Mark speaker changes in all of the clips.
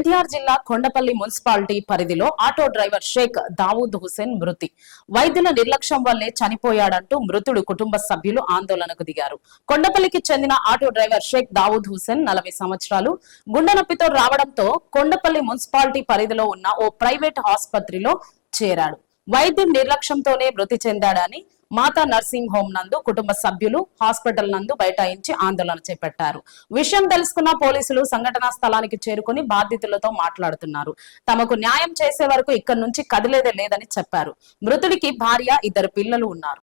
Speaker 1: ఎన్టీఆర్ జిల్లా కొండపల్లి మున్సిపాలిటీ పరిధిలో auto driver Sheikh Dawood Hussain మృతి. వైద్యుల నిర్లక్ష్యం వల్లే చనిపోయాడంటూ మృతుడు కుటుంబ సభ్యులు ఆందోళనకు దిగారు. కొండపల్లికి చెందిన ఆటో డ్రైవర్ షేక్ దావూద్ హుసేన్ నలభై సంవత్సరాలు. గుండె నొప్పితో రావడంతో కొండపల్లి మున్సిపాలిటీ పరిధిలో ఉన్న ఓ ప్రైవేట్ ఆసుపత్రిలో చేరాడు. వైద్యుడి నిర్లక్ష్యంతోనే మృతి చెందాడని మాతా నర్సింగ్ హోం నందు కుటుంబ సభ్యులు హాస్పిటల్ నందు బైఠాయించి ఆందోళన చేపట్టారు. విషయం తెలుసుకున్న పోలీసులు సంఘటనా స్థలానికి చేరుకుని బాధితులతో మాట్లాడుతున్నారు. తమకు న్యాయం చేసే వరకు ఇక్కడి నుంచి కదిలేదే లేదని చెప్పారు. మృతుడికి భార్య ఇద్దరు పిల్లలు ఉన్నారు.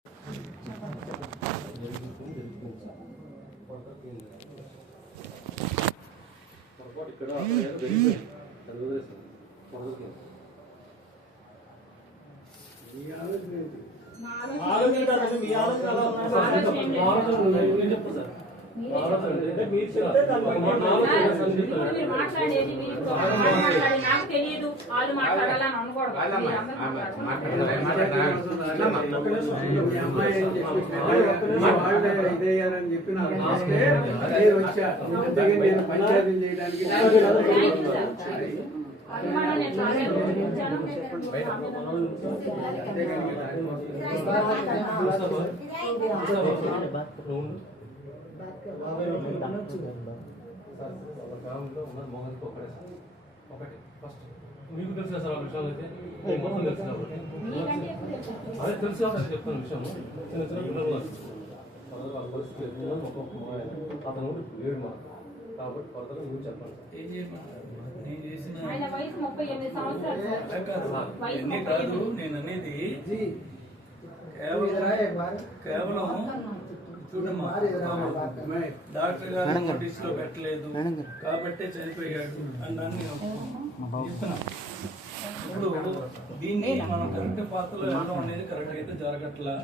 Speaker 2: ఇక్కడ అక్కడ ఏదో జరిగిపోయింది.
Speaker 3: మాట్లాడేది మీరు మాట్లాడి నాకు తెలియదు వాళ్ళు మాట్లాడాలని
Speaker 4: వచ్చా. నేను పంచాయతీ చేయడానికి
Speaker 2: ఒకటి ఫస్ట్ మీకు తెలిసిన సార్ ఆ విషయాలు అయితే మొత్తం తెలుసు కాబట్టి అదే తెలిసి కాబట్టి విషయం చిన్న చిన్న పిల్లలు పరిస్థితి ఒక్కొక్క అతను ఏడు మా కాబట్టి ఫర్దర్ మీరు చెప్పండి సార్.
Speaker 5: ఏం చేయమన్నా? నేను చేసిన
Speaker 3: ఆయన వయసు ముప్పై ఎనిమిది సంవత్సరాలు సార్.
Speaker 5: అలా కాదు. నేను అనేది
Speaker 4: జీ,
Speaker 5: కేవలం కేవలం చూడమ్మా. డాక్టర్ గారు నోటీస్లో పెట్టలేదు. కాబట్టే చనిపోయాడు అన్నాను నేను చెప్తున్నా. ఇప్పుడు దీన్ని మనం కరెక్ట్ పాత్రలో వెళ్ళడం అనేది కరెక్ట్ అయితే జరగట్లా.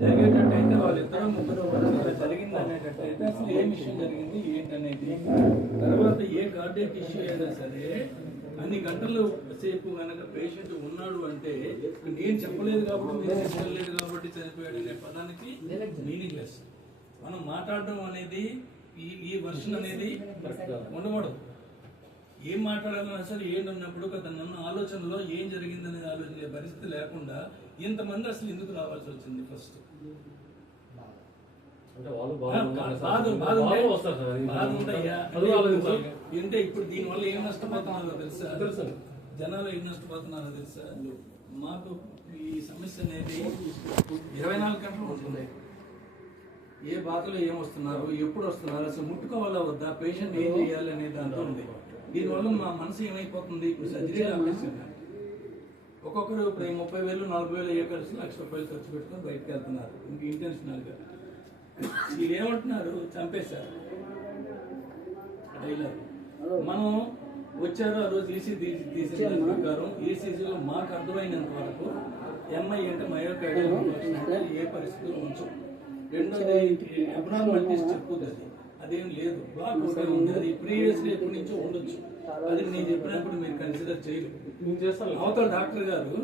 Speaker 5: జరిగేటట్టయితే వాళ్ళిద్దరు ముగ్గురు జరిగింది విషయం జరిగింది ఏంటనేది. తర్వాత ఏ కార్డియక్ ఇష్యూ అయినా సరే అన్ని గంటలు సేపు కనుక పేషెంట్ ఉన్నాడు అంటే నేను చెప్పలేదు కాబట్టి మీరు చెప్పలేదు కాబట్టి చనిపోయాడు అనే పదానికి మీనింగ్ లెస్ మనం మాట్లాడడం అనేది ఈ ఈ వర్షన్ అనేది ఉండకూడదు. ఏం మాట్లాడాలన్నా సరే ఏంటన్నప్పుడు కదా నన్ను ఆలోచనలో ఏం జరిగిందనేది ఆలోచించే పరిస్థితి లేకుండా ఇంతమంది అసలు ఎందుకు రావాల్సి వచ్చింది ఫస్ట్
Speaker 2: అంటే
Speaker 5: ఇప్పుడు దీని వల్ల ఏం నష్టపోతున్నారో తెలుసా?
Speaker 2: తెలుసు.
Speaker 5: జనాలు ఏం నష్టపోతున్నారో తెలుసా? మాకు ఈ సమస్య అనేది ఇరవై నాలుగు గంటలు ఉంటుంది. ఏ బాధలో ఏం వస్తున్నారు? ఎప్పుడు వస్తున్నారు? అసలు ముట్టుకోవాలా వద్దా? పేషెంట్ ఏం చేయాలి అనే దాంతో ఉంది. దీనివల్ల మా మనసు ఏమైపోతుంది? ఇప్పుడు సర్జరీ ఒక్కొక్కరు ఇప్పుడు ముప్పై వేలు నలభై వేలు ఏ ఖర్చు లక్ష రూపాయలు ఖర్చు పెట్టుకొని బయటకు వెళ్తున్నారు. ఇంక ఇంటెన్షనల్గా వీళ్ళు ఏమంటున్నారు చంపేశారు డైలాగ్. మనం వచ్చారు ఆ రోజు ఈసీ తీసి తీసిన ప్రకారం ఈసీసీలో మాకు అర్థమైనంత వరకు ఎంఐ అంటే మయోకార్డియల్ ఇన్ఫెక్షన్ అంటే ఏ పరిస్థితుల్లో ఉంచం. రెండోది అబ్నార్మాలిటీస్ చెప్పుది అది. అదేం లేదు. బ్లాక్ ఒకటే ఉంది. అది ప్రీవియస్లీ ఎప్పటి నుంచో ఉండొచ్చు. అది నేను చెప్పినప్పుడు మీరు కన్సిడర్ చేయలేదు
Speaker 2: నేను చేస్తాను.
Speaker 5: అవతల డాక్టర్ గారు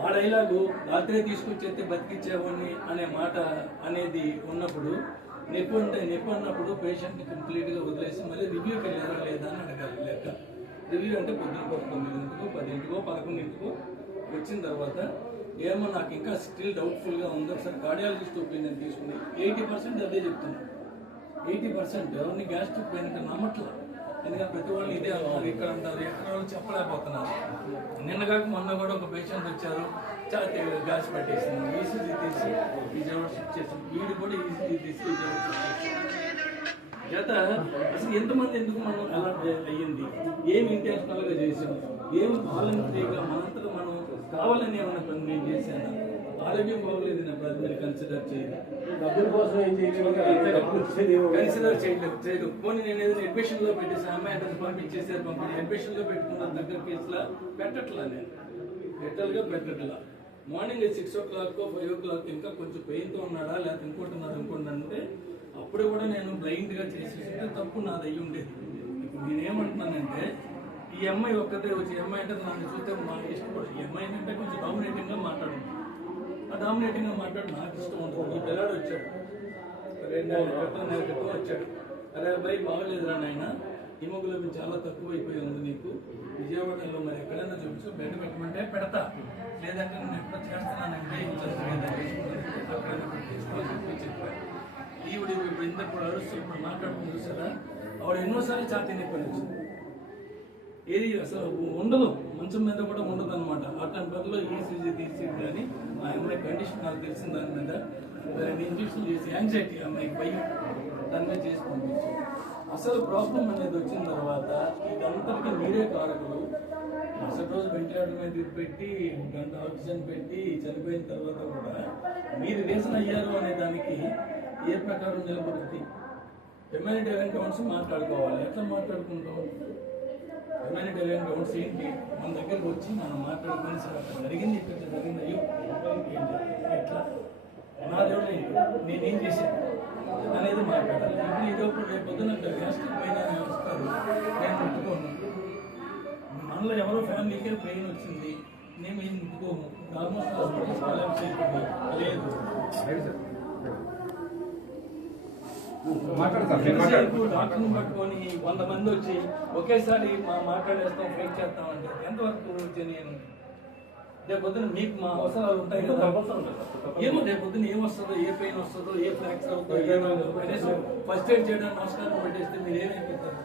Speaker 5: ఆ డైలాగు రాత్రే తీసుకొచ్చేస్తే బతికించేవాడిని అనే మాట అనేది ఉన్నప్పుడు నొప్పి ఉంటే నొప్పి అన్నప్పుడు పేషెంట్ని కంప్లీట్గా వదిలేసి మళ్ళీ రివ్యూకి వెళ్ళారా లేదా అని అడగాలి. లెక్క రివ్యూ అంటే పొద్దున తొమ్మిదింటికో పదింటికో పదకొండింటికో వచ్చిన తర్వాత ఏమో నాకు ఇంకా స్టిల్ డౌట్ఫుల్గా ఉంది. ఒకసారి కార్డియాలజిస్ట్ ఒపీనియన్ తీసుకుని ఎయిటీ పర్సెంట్ అదే చెప్తున్నాను ఎయిటీ పర్సెంట్ ఎవరిని గ్యాస్ట్రిక్ పెయిన్ అంటే నమ్మట్లా? ఎందుకంటే ప్రతి వాళ్ళు ఇదే అంటారు ఇక్కడ అంటారు ఎక్కడ వాళ్ళు చెప్పలేకపోతున్నారు. నిన్న కాక మొన్న కూడా ఒక పేషెంట్ వచ్చారు చాలా గ్యాస్ పట్టేసింది. ఈసీజీ తీసి విజయవాడ షిఫ్ట్ చేసాం వీడు కూడా ఈసీజీ తీసి విజయవాడ షిఫ్ట్ చేసాం అసలు ఎంతమంది ఎందుకు మనం అలా అయ్యింది? ఏమి ఇంటెన్షనల్గా చేసాం ఏమి వాలంటరీగా మనంతగా మనం కావాలని ఏమైనా పని నేను చేశాను? ఆరోగ్యం బాగోలేదు నా బ్రదర్ కన్సిడర్ చేయాలి
Speaker 4: డబ్బుల కోసం ఏం చేయలేదు ఏమో.
Speaker 5: కన్సిడర్ చేయలేదు చేయలేదు పోనీ నేను ఏదైనా అడ్మిషన్లో పెట్టేసి అమ్మాయి అడ్రస్ పంపించేసారు పంపించి అడ్మిషన్లో పెట్టుకున్న దగ్గర కేసులా పెట్టట్లా నేను. పెట్టాలిగా పెట్టట్లా. Morning six o'clock five o'clock ఇంకా కొంచెం పెయిన్తో ఉన్నాడా లేకపోతే ఇంకోటి ఇంకోటి అంటే అప్పుడు కూడా నేను బ్లైండ్గా చేసేసి తప్పు నాది అయ్యి ఉండేది. ఇప్పుడు నేనేమంటున్నానంటే ఈ అమ్మాయి ఒక్కతే వచ్చి అమ్మాయి అంటే నన్ను చూస్తే మా ఇష్టపడు. ఈ అమ్మాయి అంటే కొంచెం డామినేటింగ్గా ఆ డామినేటింగ్గా మాట్లాడి నాకు ఇష్టం ఉంటుంది ఈ పిల్లాడు వచ్చాడు. రెండు క్రితం నెల క్రితం వచ్చాడు. అరే అబ్బాయి బాగలేదురా నాయన. హిమోగ్లోబిన్ చాలా తక్కువ అయిపోయి ఉంది నీకు. విజయవాడలో మరి ఎక్కడైనా చూపించు బెడ్ పెట్టమంటే పెడతా. లేదంటే నేను ఎక్కడ చేస్తున్నానంటే ఇంకా చెప్పి చెప్పాను. ఈవిడ ఇప్పుడు కూడా అరుస్తూ ఇప్పుడు మాట్లాడుకుని చూసారా? ఆవిడ ఎన్నోసార్లు ఛాతీ నొప్పి వచ్చింది. ఏది అసలు ఉండదు. మంచం మీద కూడా ఉండదు అనమాట ఆ టెంపర్లో ఈసీజీ తీసింది కానీ ఆ అమ్మాయి కండిషన్ నాకు తెలిసిన దాని మీద దాన్ని ఇంజక్షన్ చేసి యాంగ్జైటీ అమ్మాయికి భయం. దాని మీద చేసి పంపించాం అసలు ప్రాబ్లం అనేది వచ్చిన తర్వాత ఇదంతటికీ మీరే కారకులు అసలు రోజు వెంటిలేటర్ మీద పెట్టి గంట ఆక్సిజన్ పెట్టి చనిపోయిన తర్వాత కూడా మీరు రీజన్ అయ్యారు అనే దానికి ఏ ప్రకారం నిలబడుతుంది హ్యూమానిటేరియన్ కౌన్సిల్ మాట్లాడుకోవాలి. ఎట్లా మాట్లాడుకుంటాం? హ్యూమానిటేరియన్ గ్రౌండ్స్ ఏంటి మన దగ్గరకు వచ్చి మనం మాట్లాడుకుని సార్ అక్కడ జరిగింది ఇక్కడ జరిగింది అయ్యో ఎట్లా? నా దేవుడు నేనేం చేశాను? అనేది మాట్లాడాలి. ఇప్పుడు ఇది ఒకటి రేపు పొద్దున గ్యాస్ట్రిక్ పైన వస్తారు నేను ముట్టుకోను. మనలో ఎవరో ఫ్యామిలీకే పెయిన్ వచ్చింది. మేము ఏం ముట్టుకోము ఆల్మోస్ట్ హాస్పిటల్స్ లేదు. డాక్టర్ని పట్టుకొని వంద మంది వచ్చి ఒకేసారి మా మాట్లాడేస్తాం ఫైట్ చేస్తాం అంటే ఎంతవరకు జెన్యున్ రేపు పొద్దున మీకు మా అవసరాలు ఉంటాయి కదా. ఏమో రేపు పొద్దున ఏం వస్తుందో ఏ పెయిన్ వస్తుందో ఏ ఫ్రాక్చర్ అవుతుందో ఫస్ట్ ఎయిడ్ చేయడానికి నమస్కారం పెట్టేస్తే మీరు ఏమైపోతారు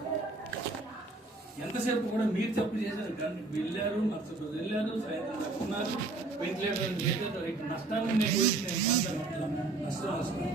Speaker 5: ఎంతసేపు కూడా మీరు తప్పు చేశారు కానీ వెళ్ళారు మరుసటి రోజు వెళ్ళారు సాయంత్రం దాకా ఉన్నారు వెంటిలేటర్ నష్టాన్ని నేను నష్టం నష్టం